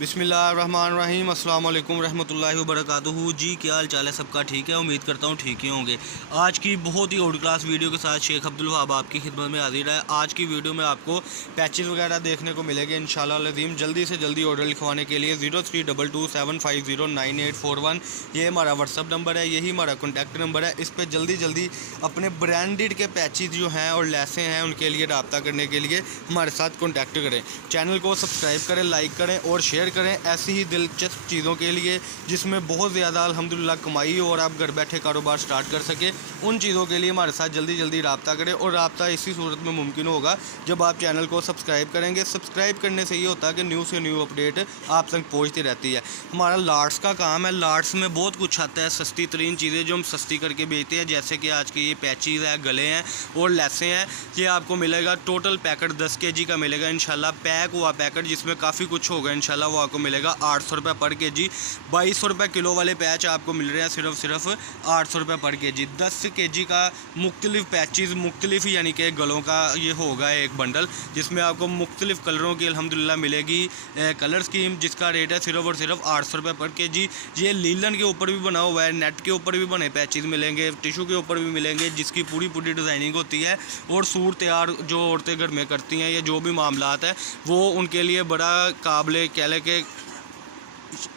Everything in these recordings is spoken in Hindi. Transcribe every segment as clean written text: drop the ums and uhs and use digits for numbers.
बिस्मिल्लाहिर्रहमानिर्रहीम अस्सलाम वालेकुम रहमतुल्लाहि व बरकातुहू। जी क्या हाल चाल है? सबका ठीक है? उम्मीद करता हूँ ठीक ही होंगे। आज की बहुत ही आउट क्लास वीडियो के साथ शेख अब्दुल वहाब आपकी खिदमत में हाजिर है। आज की वीडियो में आपको पैचेस वगैरह देखने को मिलेंगे इंशाल्लाह अज़ीम। जल्दी से जल्दी ऑर्डर लिखवाने के लिए 032275098841 ये हमारा व्हाट्सअप नंबर है, यही हमारा कॉन्टैक्ट नंबर है। इस पर जल्दी जल्दी अपने ब्रांडेड के पैचेस जो हैं और लेसें हैं उनके लिए रब्ता करने के लिए हमारे साथ कॉन्टैक्ट करें। चैनल को सब्सक्राइब करें, लाइक करें और शेयर करें ऐसी ही दिलचस्प चीज़ों के लिए जिसमें बहुत ज़्यादा अल्हम्दुलिल्लाह कमाई हो और आप घर बैठे कारोबार स्टार्ट कर सकें। उन चीज़ों के लिए हमारे साथ जल्दी जल्दी रब्ता करें और रब्ता इसी सूरत में मुमकिन होगा जब आप चैनल को सब्सक्राइब करेंगे। सब्सक्राइब करने से ये होता है कि न्यू से न्यू अपडेट आप तक पहुँचती रहती है। हमारा लाट्स का काम है। लाट्स में बहुत कुछ आता है, सस्ती तरीन चीज़ें जो हम सस्ती करके बेचते हैं, जैसे कि आज के ये पैचेज़ है, गले हैं और लेसें हैं। ये आपको मिलेगा टोटल पैकेट 10 kg का मिलेगा इंशाल्लाह। पैक हुआ पैकेट जिसमें काफ़ी कुछ होगा इंशाल्लाह, वो आपको मिलेगा 800 रुपये पर kg। 2200 रुपये किलो वाले पैच आपको मिल रहे हैं सिर्फ 800 रुपये पर kg। 10 kg का मुख्तलिफ पैचेज़ मुख्तलिफ यानी कि गलों का ये होगा एक बंडल जिसमें आपको मुख्तलिफ कलरों की अल्हम्दुलिल्लाह मिलेगी कलर स्कीम, जिसका रेट है सिर्फ और सिर्फ 800 रुपये पर kg। ये लीलन के ऊपर भी बना हुआ है, नेट के ऊपर भी बने पैचेज़ मिलेंगे, टिशू के ऊपर भी मिलेंगे, जिसकी पूरी पूरी डिज़ाइनिंग होती है। और सूट तैयार जो औरतें घर में करती हैं या जो भी मामलात है वो उनके लिए बड़ा काबिल कह लें कि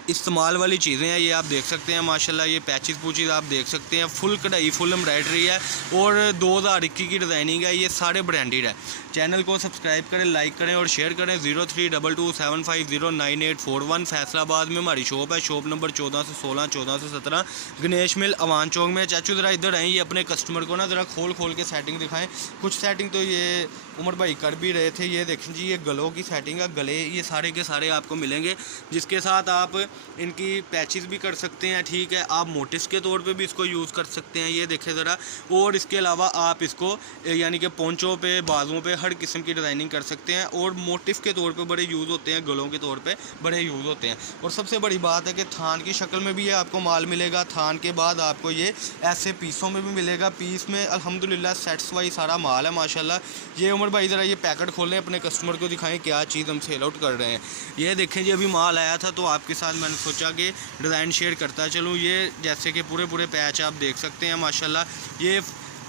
इस्तेमाल वाली चीज़ें हैं। ये आप देख सकते हैं माशाल्लाह, ये पैचेस पूचेज आप देख सकते हैं, फुल कढ़ाई फुल एम्ब्रॉयडरी है और 2021 की डिज़ाइनिंग है। ये सारे ब्रांडेड है। चैनल को सब्सक्राइब करें, लाइक करें और शेयर करें। 032275098841 फैसलाबाद में हमारी शॉप है। शॉप नंबर 14 से 16, 14 से 17 गणेश मिल अवान चौक में। चाचू ज़रा इधर आएँ, ये अपने कस्टमर को ना ज़रा खोल के सेटिंग दिखाएँ। कुछ सेटिंग तो ये उमर भाई कर भी रहे थे। ये देखें जी, ये गलों की सेटिंग है। गले ये सारे के सारे आपको मिलेंगे, जिसके साथ आप इनकी पैचेस भी कर सकते हैं। ठीक है, आप मोटिस के तौर पे भी इसको यूज़ कर सकते हैं। ये देखें ज़रा। और इसके अलावा आप इसको यानी कि पोंचों पे, बाजुओं पे हर किस्म की डिज़ाइनिंग कर सकते हैं। और मोटिफ के तौर पे बड़े यूज़ होते हैं, गलों के तौर पे बड़े यूज़ होते हैं। और सबसे बड़ी बात है कि थान की शक्ल में भी ये आपको माल मिलेगा। थान के बाद आपको ये ऐसे पीसों में भी मिलेगा। पीस में अल्हम्दुलिल्लाह सेट्स वाइज सारा माल है माशाल्लाह। ये उमर भाई ज़रा ये पैकेट खोलें, अपने कस्टमर को दिखाएँ क्या चीज़ हम सेल आउट कर रहे हैं। ये देखें जी, अभी माल आया था तो आपके साथ मैंने सोचा कि डिज़ाइन शेयर करता चलूँ। ये जैसे कि पूरे पैच आप देख सकते हैं माशाल्लाह। ये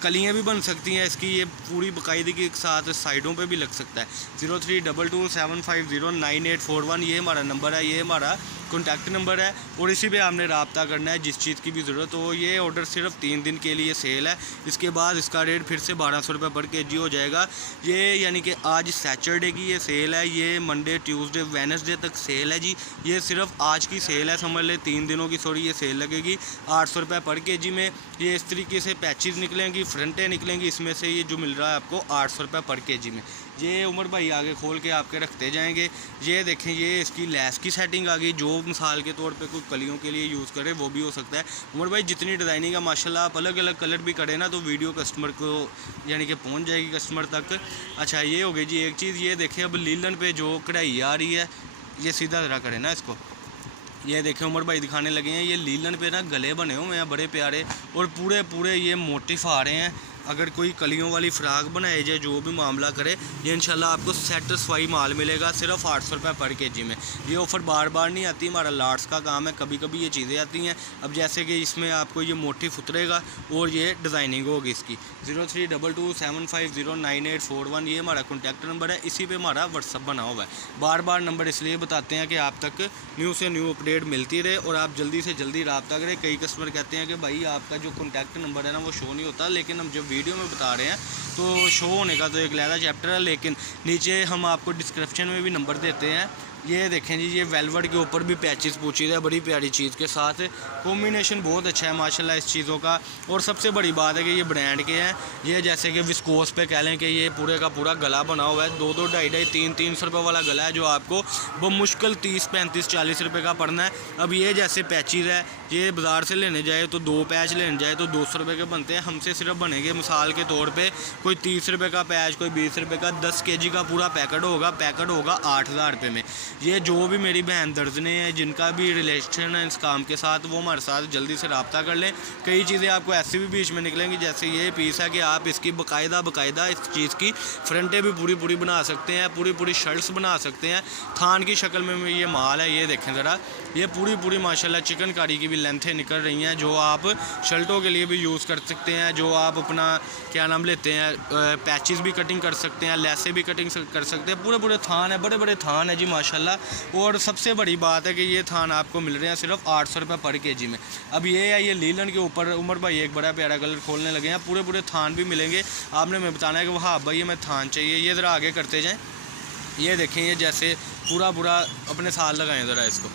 कलियाँ भी बन सकती हैं इसकी, ये पूरी बाकायदगी के साथ साइडों पे भी लग सकता है। 032275098841 ये हमारा नंबर है, ये हमारा कॉन्टैक्ट नंबर है। और इसी पे आपने रब्ता करना है जिस चीज़ की भी ज़रूरत हो। ये ऑर्डर सिर्फ 3 दिन के लिए सेल है, इसके बाद इसका रेट फिर से 1200 रुपये पर kg हो जाएगा। ये यानी कि आज सैटरडे की ये सेल है, ये मंडे ट्यूसडे वेडनेसडे तक सेल है जी। ये सिर्फ आज की सेल है, समझ ले 3 दिनों की सॉरी ये सेल लगेगी 800 रुपये पर kg में। ये इस तरीके से पैचेज़ निकलेंगी, फ्रंटें निकलेंगी, इसमें से ये जो मिल रहा है आपको 800 रुपये पर kg में। ये उमर भाई आगे खोल के आपके रखते जाएंगे। ये देखें, ये इसकी लेस की सेटिंग आ गई, जो मिसाल के तौर पे कोई कलियों के लिए यूज़ करे वो भी हो सकता है। उमर भाई जितनी डिज़ाइनिंग है माशाल्लाह, आप अलग अलग कलर भी करें ना तो वीडियो कस्टमर को यानी कि पहुंच जाएगी कस्टमर तक। अच्छा, ये हो गई जी एक चीज़। ये देखें, अब लीलन पे जो कढ़ाई आ रही है, ये सीधा ज़रा करें ना इसको। ये देखें उमर भाई दिखाने लगे हैं, ये लीलन पे ना गले बने हुए हैं बड़े प्यारे और पूरे ये मोटिफ आ रहे हैं। अगर कोई कलियों वाली फ़्राक बनाए जाए, जो भी मामला करे, ये इंशाल्लाह आपको सेटिस्फाई माल मिलेगा सिर्फ 800 रुपये पर kg में। ये ऑफ़र बार बार नहीं आती, हमारा लाट्स का काम है, कभी कभी ये चीज़ें आती हैं। अब जैसे कि इसमें आपको ये मोटिफ उतरेगा और ये डिज़ाइनिंग होगी इसकी। 032275098841 ये हमारा कॉन्टैक्ट नंबर है, इसी पर हमारा व्हाट्सअप बना हुआ है। बार बार नंबर इसलिए बताते हैं कि आप तक न्यू से न्यू अपडेट मिलती रहे और आप जल्दी से जल्दी रब्ता करें। कई कस्टमर कहते हैं कि भाई आपका जो कॉन्टैक्ट नंबर है ना वो शो नहीं होता, लेकिन हम जो वीडियो में बता रहे हैं तो शो होने का तो एक अलग चैप्टर है, लेकिन नीचे हम आपको डिस्क्रिप्शन में भी नंबर देते हैं। ये देखें जी, ये वेलवेट के ऊपर भी पैचेस पूछी है, बड़ी प्यारी चीज़ के साथ कॉम्बिनेशन बहुत अच्छा है माशाल्लाह इस चीज़ों का। और सबसे बड़ी बात है कि ये ब्रांड के हैं। ये जैसे कि विस्कोस पे कह लें कि ये पूरे का पूरा गला बना हुआ है। 2-2, 250, 300 रुपये वाला गला है जो आपको बमुश्किल 30, 35, 40 रुपये का पड़ना है। अब ये जैसे पैचेस है, ये बाज़ार से लेने जाए तो 2 पैच लेने जाए तो 200 रुपये के बनते हैं, हमसे सिर्फ बनेंगे मिसाल के तौर पे कोई 30 रुपये का पैच, कोई 20 रुपये का, 10 kg का पूरा पैकेट होगा 8,000 रुपये में। ये जो भी मेरी बहन दर्जने हैं जिनका भी रिलेशन है इस काम के साथ, वो हमारे साथ जल्दी से रब्ता कर लें। कई चीज़ें आपको ऐसी भी बीच में निकलेंगी, जैसे ये पीस है कि आप इसकी बाकायदा इस चीज़ की फ्रंटें भी पूरी बना सकते हैं, पूरी शर्ट्स बना सकते हैं। थान की शक्ल में ये माल है, ये देखें ज़रा, ये पूरी माशाल्लाह चिकनकारी की भी लेंथें निकल रही हैं, जो आप शर्टों के लिए भी यूज़ कर सकते हैं, जो आप अपना क्या नाम लेते हैं पैचेस भी कटिंग कर सकते हैं, लेसें भी कटिंग कर सकते हैं। पूरे थान है, बड़े थान है जी माशाल्लाह। और सबसे बड़ी बात है कि ये थान आपको मिल रहे हैं सिर्फ 800 रुपये पर kg में। अब ये है, ये लीलन के ऊपर उमर भाई एक बड़ा प्यारा कलर खोलने लगे हैं। पूरे थान भी मिलेंगे। आपने मैं बताना है कि वहाँ भाई हमें थान चाहिए। ये ज़रा आगे करते जाएँ, ये देखें, ये जैसे पूरा अपने साथ लगाएं ज़रा इसको।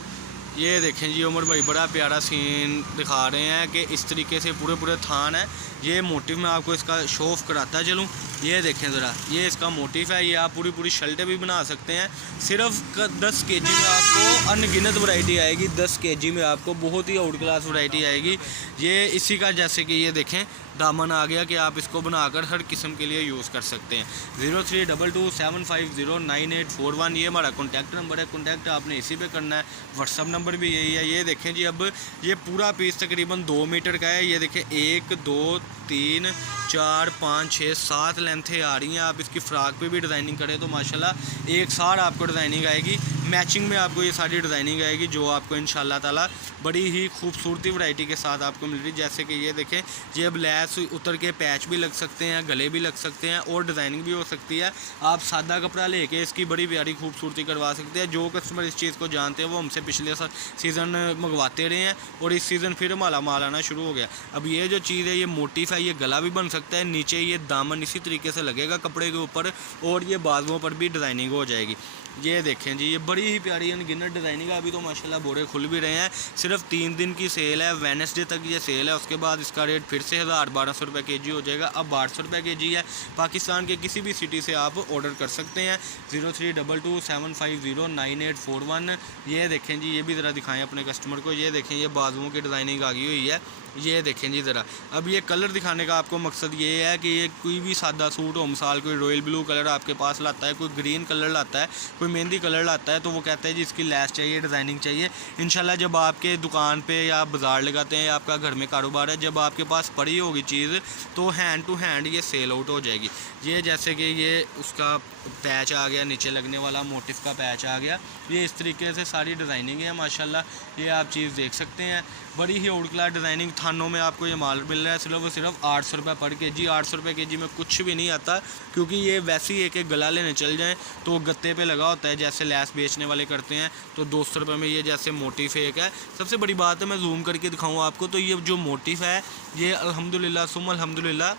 ये देखें जी उमर भाई बड़ा प्यारा सीन दिखा रहे हैं कि इस तरीके से पूरे थान है। ये मोटिव मैं आपको इसका शो ऑफ कराता चलूँ। ये देखें ज़रा, ये इसका मोटिव है। ये आप पूरी शर्टें भी बना सकते हैं। सिर्फ 10 kg में आपको अनगिनत वैरायटी आएगी। 10 kg में आपको बहुत ही आउट क्लास वैरायटी आएगी। ये इसी का जैसे कि ये देखें दामन आ गया कि आप इसको बनाकर हर किस्म के लिए यूज़ कर सकते हैं। 0322750981 ये हमारा कॉन्टैक्ट नंबर है। कॉन्टैक्ट आपने इसी पे करना है। व्हाट्सअप नंबर भी यही है। ये देखें जी, अब ये पूरा पीस तकरीबन 2 मीटर का है। ये देखें 1 2 3 4 5 6 7 लेंथें आ रही हैं। आप इसकी फ़्राक पे भी डिज़ाइनिंग करें तो माशाल्लाह एक साथ आपको डिज़ाइनिंग आएगी। मैचिंग में आपको ये सारी डिज़ाइनिंग आएगी, जो आपको इंशाल्लाह ताला बड़ी ही खूबसूरती वैरायटी के साथ आपको मिल रही है। जैसे कि ये देखें, ये अब लैस उतर के पैच भी लग सकते हैं, गले भी लग सकते हैं और डिज़ाइनिंग भी हो सकती है। आप सादा कपड़ा लेके इसकी बड़ी प्यारी खूबसूरती करवा सकते हैं। जो कस्टमर इस चीज़ को जानते हैं वो हमसे पिछले सीज़न मंगवाते रहे हैं और इस सीज़न फिर माल आना शुरू हो गया। अब ये जो चीज़ है, ये मोटिफ है, ये गला भी बन सकता है। नीचे ये दामन इसी तरीके से लगेगा कपड़े के ऊपर और ये बाजुओं पर भी डिज़ाइनिंग हो जाएगी। ये देखें जी, ये बड़ी ही प्यारी अनगिनत डिज़ाइनिंग है। अभी तो माशाल्लाह बोरे खुल भी रहे हैं। सिर्फ 3 दिन की सेल है, वेडनेसडे तक ये सेल है। उसके बाद इसका रेट फिर से 1000-1200 रुपये kg हो जाएगा। अब 800 रुपये kg है। पाकिस्तान के किसी भी सिटी से आप ऑर्डर कर सकते हैं। 0322750981 ये देखें जी, ये भी ज़रा दिखाएँ अपने कस्टमर को। ये देखें, ये बाजुओं की डिज़ाइनिंग आ गई हुई है। ये देखें जी ज़रा, अब ये कलर दिखाने का आपको मकसद ये है कि ये कोई भी सादा सूट हो, मिसाल कोई रॉयल ब्लू कलर आपके पास लाता है, कोई ग्रीन कलर लाता है, कोई मेहंदी कलर लाता है, तो वो कहता है जी इसकी लैस चाहिए, डिज़ाइनिंग चाहिए। इंशाल्लाह जब आपके दुकान पे या बाज़ार लगाते हैं या आपका घर में कारोबार है, जब आपके पास पड़ी होगी चीज़ तो हैंड टू हैंड ये सेल आउट हो जाएगी। ये जैसे कि ये उसका पैच आ गया, नीचे लगने वाला मोटिफ का पैच आ गया। ये इस तरीके से सारी डिज़ाइनिंग है माशाल्लाह। ये आप चीज़ देख सकते हैं, बड़ी ही आउट क्लास डिज़ाइनिंग। थानों में आपको ये माल मिल रहा है सिर्फ 800 रुपये पर kg। 800 रुपये kg में कुछ भी नहीं आता, क्योंकि ये वैसे ही एक गला लेने चल जाएँ तो गत्ते पे लगा होता है, जैसे लैस बेचने वाले करते हैं। तो 200 रुपये में ये जैसे मोटिफ एक है। सबसे बड़ी बात है, मैं जूम करके दिखाऊँ आपको, तो ये जो मोटिफ है ये अल्हम्दुलिल्लाह सुम्मा अल्हम्दुलिल्लाह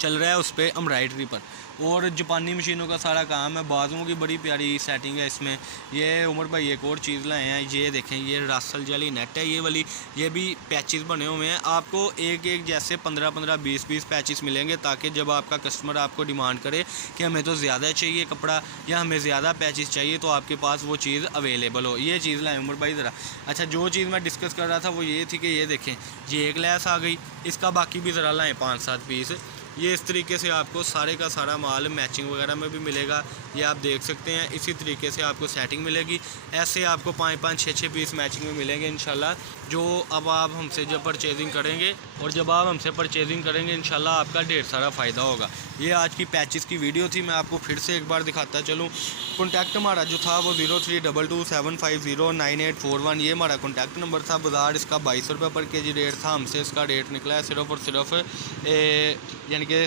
चल रहा है उस पर एम्ब्रॉयडरी पर, और जापानी मशीनों का सारा काम है। बाजुओं की बड़ी प्यारी सेटिंग है इसमें। ये उमर भाई एक और चीज़ लाए हैं, ये देखें, ये रासल जाली नेट है ये वाली। ये भी पैचेस बने हुए हैं। आपको एक जैसे 15-15 20-20 पैचेस मिलेंगे, ताकि जब आपका कस्टमर आपको डिमांड करे कि हमें तो ज़्यादा चाहिए कपड़ा या हमें ज़्यादा पैचेस चाहिए, तो आपके पास वो चीज़ अवेलेबल हो। ये चीज़ लाए उमर भाई ज़रा। अच्छा, जो चीज़ मैं डिस्कस कर रहा था वो ये थी कि ये देखें, ये एक लैस आ गई, इसका बाकी भी ज़रा लाएँ 5-7 पीस। ये इस तरीके से आपको सारे का सारा माल मैचिंग वगैरह में भी मिलेगा। ये आप देख सकते हैं, इसी तरीके से आपको सेटिंग मिलेगी। ऐसे आपको 5-5 6-6 पीस मैचिंग में मिलेंगे इंशाल्लाह। जो अब आप हमसे जब परचेजिंग करेंगे और जब आप हमसे परचेजिंग करेंगे इंशाल्लाह आपका ढेर सारा फ़ायदा होगा। ये आज की पैचेस की वीडियो थी। मैं आपको फिर से एक बार दिखाता चलूँ। कॉन्टैक्ट हमारा जो था वो 0322750981 ये हमारा कॉन्टैक्ट नंबर था। बाज़ार इसका 2200 रुपये पर kg रेट था, हमसे इसका रेट निकला है सिर्फ और सिर्फ यानी कि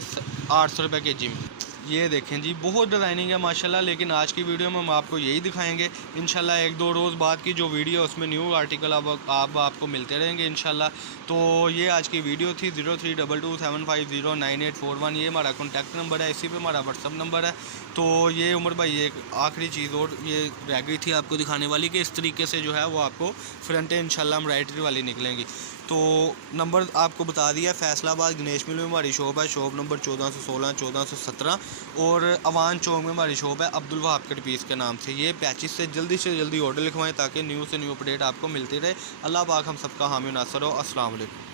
800 रुपये kg में। ये देखें जी, बहुत डिज़ाइनिंग है माशाल्लाह। लेकिन आज की वीडियो में हम आपको यही दिखाएंगे। इंशाल्लाह 1-2 रोज़ बाद की जो वीडियो है उसमें न्यू आर्टिकल अब आपको मिलते रहेंगे इंशाल्लाह। तो ये आज की वीडियो थी। 0322750981 ये हमारा कॉन्टैक्ट नंबर है, इसी पे हमारा व्हाट्सअप नंबर है। तो ये उमर भाई एक आखिरी चीज़ और ये रह गई थी आपको दिखाने वाली कि इस तरीके से जो है वो आपको फ्रंटें इंशाल्लाह एम्ब्रॉयडरी वाली निकलेंगी। तो नंबर आपको बता दिया, फैसलाबाद गणेश मिल में हमारी शॉप है, शॉप नंबर 1416 1417, और अवान चौक में हमारी शॉप है अब्दुल वहाब कट पीस के नाम से। ये पैचेस से जल्दी ऑर्डर लिखवाएं ताकि न्यू से न्यू अपडेट आपको मिलती रहे। अल्लाह पाक हम सबका हामी नासर हो। अस्सलाम वालेकुम।